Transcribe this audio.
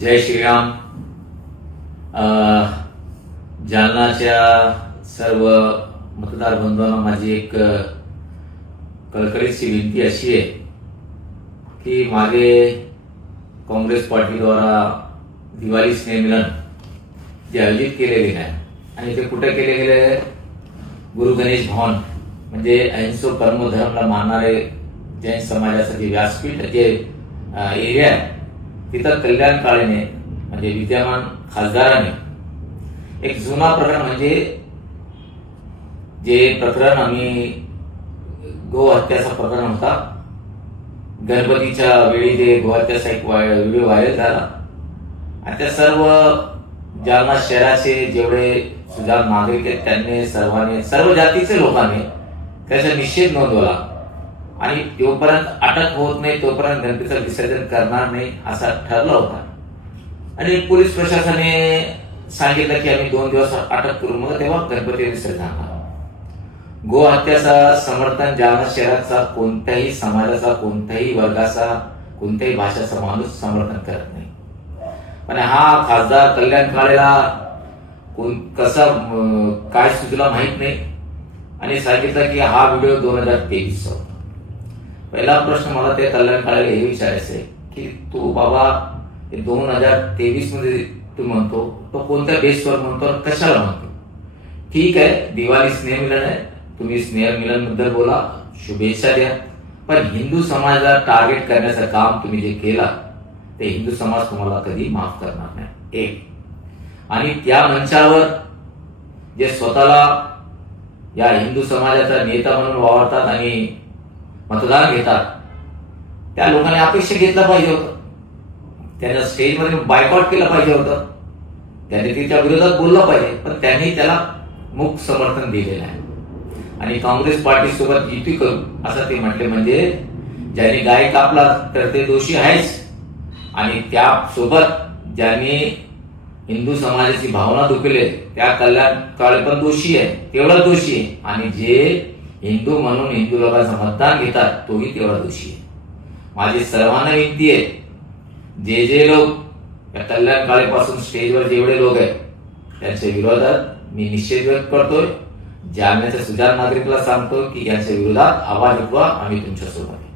जय श्रीराम. जालनाच्या सर्व मतदार बंधूंना माझी एक कळकळीची विनंती अशी आहे की मागे काँग्रेस पार्टीद्वारा दिवाळी स्नेहमिलन जे आयोजित केले गेले आहे आणि ते कुठे केले गेले? गुरु गणेश भवन. म्हणजे अहिंसो कर्मधर्मला मानणारे जैन समाजासाठी व्यासपीठ जे एरिया आहे तिथं कल्याण काळेने म्हणजे विद्यमान खासदाराने एक जुना प्रकरण म्हणजे जे प्रकरण आम्ही गो हत्याचा प्रकरण होता. गणपतीच्या वेळी जे गोहत्याचा एक व्हिडिओ व्हायरल झाला. आणि त्या सर्व जालना शहराचे जेवढे सुजाण नागरिक आहेत त्यांनी सर्वांनी सर्व जातीचे लोकांनी त्याचा निषेध नोंदवला. आणि जोपर्यंत अटक होत नाही तोपर्यंत गणपतीचं विसर्जन करणार नाही असा ठरला होता. आणि पोलीस प्रशासनाने सांगितलं की आम्ही दोन दिवस अटक करू मग तेव्हा गणपती विसर्जन होणार. गो हत्याचा समर्थन जालना शहराचा कोणत्याही समाजाचा कोणत्याही वर्गाचा कोणत्याही भाषाचा माणूस समर्थन करत नाही. पण हा खासदार कल्याण काळेला कोण कसा काय सुचला माहीत नाही. आणि सांगितलं की हा व्हिडिओ दोन हजार तेवीस होता. पहिला प्रश्न मला त्या कल्याण काळाला हे विचारायचं आहे की तू बाबा दोन हजार तेवीसमध्ये तू म्हणतो तो कोणत्या बेसवर म्हणतो आणि कशाला म्हणतो? ठीक आहे दिवाळी स्नेह मिलन आहे. तुम्ही स्नेह मिलनबद्दल बोला शुभेच्छा द्या. पण हिंदू समाजाला टार्गेट करण्याचं काम तुम्ही जे केला ते हिंदू समाज तुम्हाला कधी माफ करणार नाही. एक. आणि त्या मंचावर जे स्वतःला या हिंदू समाजाचा नेता म्हणून वावरतात आणि मतदान घेतात. त्या लोकांनी अपेक्षा घेतला पाहिजे होतं. त्यांना स्टेजमध्ये बायकॉट केलं पाहिजे होतं. त्यांनी तिच्या विरोधात बोललं पाहिजे पण त्यांनी त्याला मुख समर्थन दिलेलं आहे. आणि काँग्रेस पार्टी सोबत युती करू असं ते म्हटले म्हणजे ज्यांनी गाय कापला तर ते दोषी आहेच. आणि त्या सोबत ज्यांनी हिंदू समाजाची भावना दुखले त्या कल्याण काळे पण दोषी आहे तेवढा दोषी आहे. आणि जे हिंदू म्हणून हिंदू लोकांचं मतदान घेतात तोही तेवढा दोषी आहे माझी सर्वांना विनंती आहे जे जे लोक या कल्याण काळेपासून स्टेजवर जेवढे लोक आहेत त्यांच्या विरोधात मी निषेध व्यक्त करतोय जालन्याच्या सुजाण नागरिकला सांगतो की यांच्या विरोधात आवाज उठवा आम्ही तुमच्यासोबत आहे.